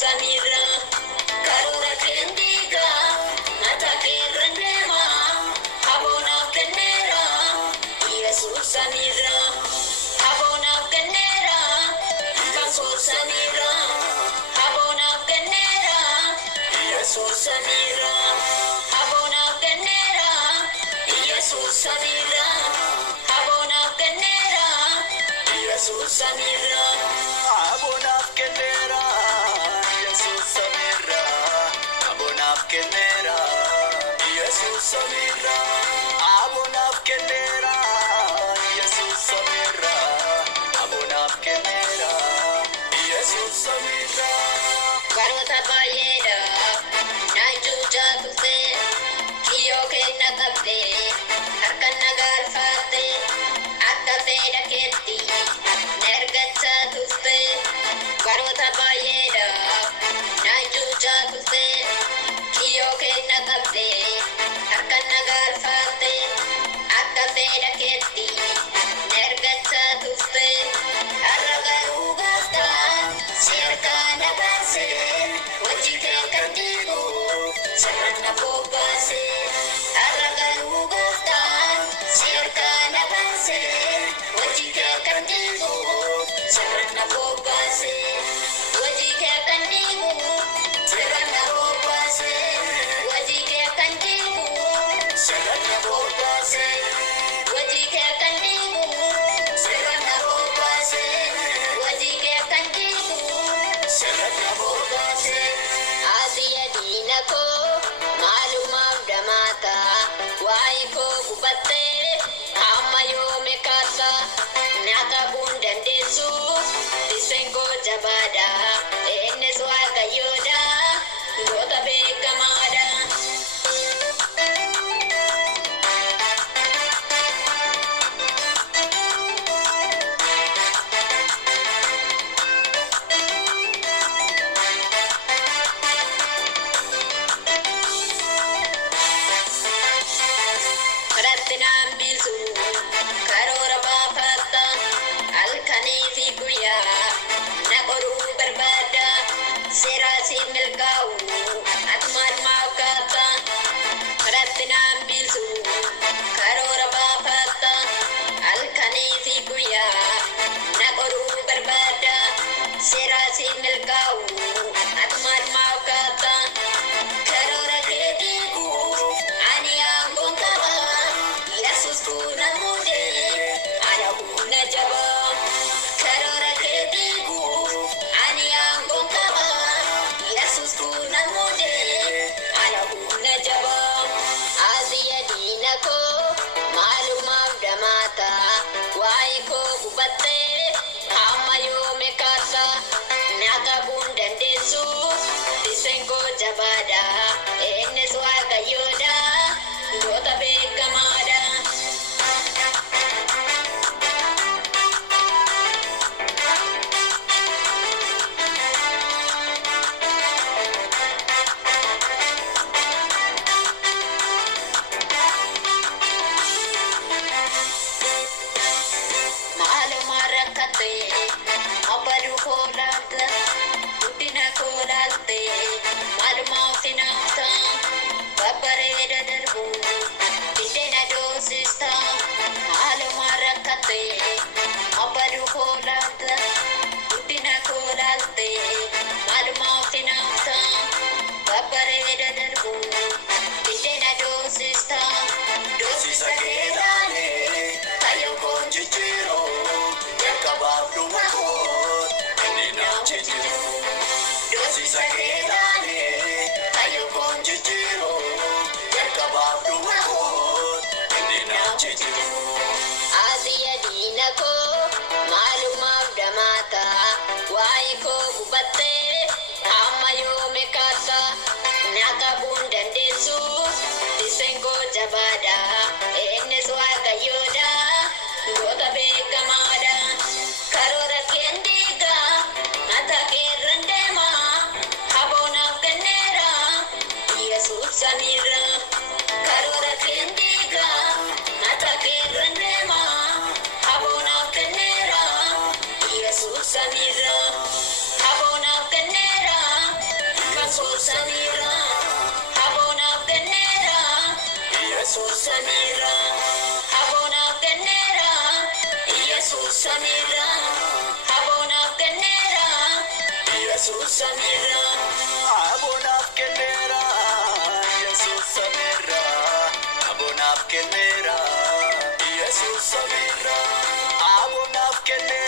samira karora kendiga mata kerendema habona kenera Yesus samira habona kenera Yesus samira habona kenera Yesus samira habona kenera Yesus samira habona kenera Yesus samira Abonaf kenera, Jesus samira. Abonaf kenera, Jesus samira. Abonaf kenera, Jesus samira. Abonaf kenera, Jesus samira. Barota bayeda nanju jatulte kiyo ke nakabde harkan nagar fate akka beda ketti nergatsa tuste Barota bayeda nanju jatulte kiyo ke nakabde harkan nagar fate akka beda ketti nergatsa tuste aragaru gasta sirkana base wajike kandigo sarana bobase aragaru gasta sirkana base wajike kandigo sarana bobase wajike kandigo sarana bobase wajike kandigo sarana bobase wajike kandigo sarana bobase wajike kandigo sarana bobase Adia dinako malumam damata waiko kubate amayo mekata naka bundan desu disengo jabada ene swaga yoda gota bekamada Ratinam bisu karora bafata alkani fi kuya nakoru berbada serasi milkau atmar maukata Ratinam bisu karora bafata alkani fi kuya nakoru berbada serasi milkau atmar maukata karora kediku ani angkong kaba Yesus ku namude ada huna jaba karora kediku ani angkong kaba Yesus ku namude ada huna jaba Asia dinako malumam damata waiko kubate amayo mekata naga bundan desu disengo jabada ene swaga yoda gota bekamada malumarakate abaru kolata utina kolate malumautinata babareda darbu itena dosista malumarakate abaru kolata utina kolate malumautinata babareda darbu itena dosista Dosisa kedane, tayo konjijiro. Yakababdu makot, hindi na chichiro. Dosisa kedane, tayo konjijiro. Yakababdu makot, hindi na chichiro. Asia dinako malumam damata waiko kubate amayo mekata naga bundan desu disengo jabada ene swaga yoda gota bekamada karora kendiga mata kerendema habona kenera Yesus samira karora kendiga mata kerendema habona kenera Yesus samira habona kenera samira, habona kenera, Jesus samira, habona kenera, Jesus samira, Abonaaf kenneera Yesuus sameera Abonaaf kenneera Yesuus sameera Abonaaf kenneera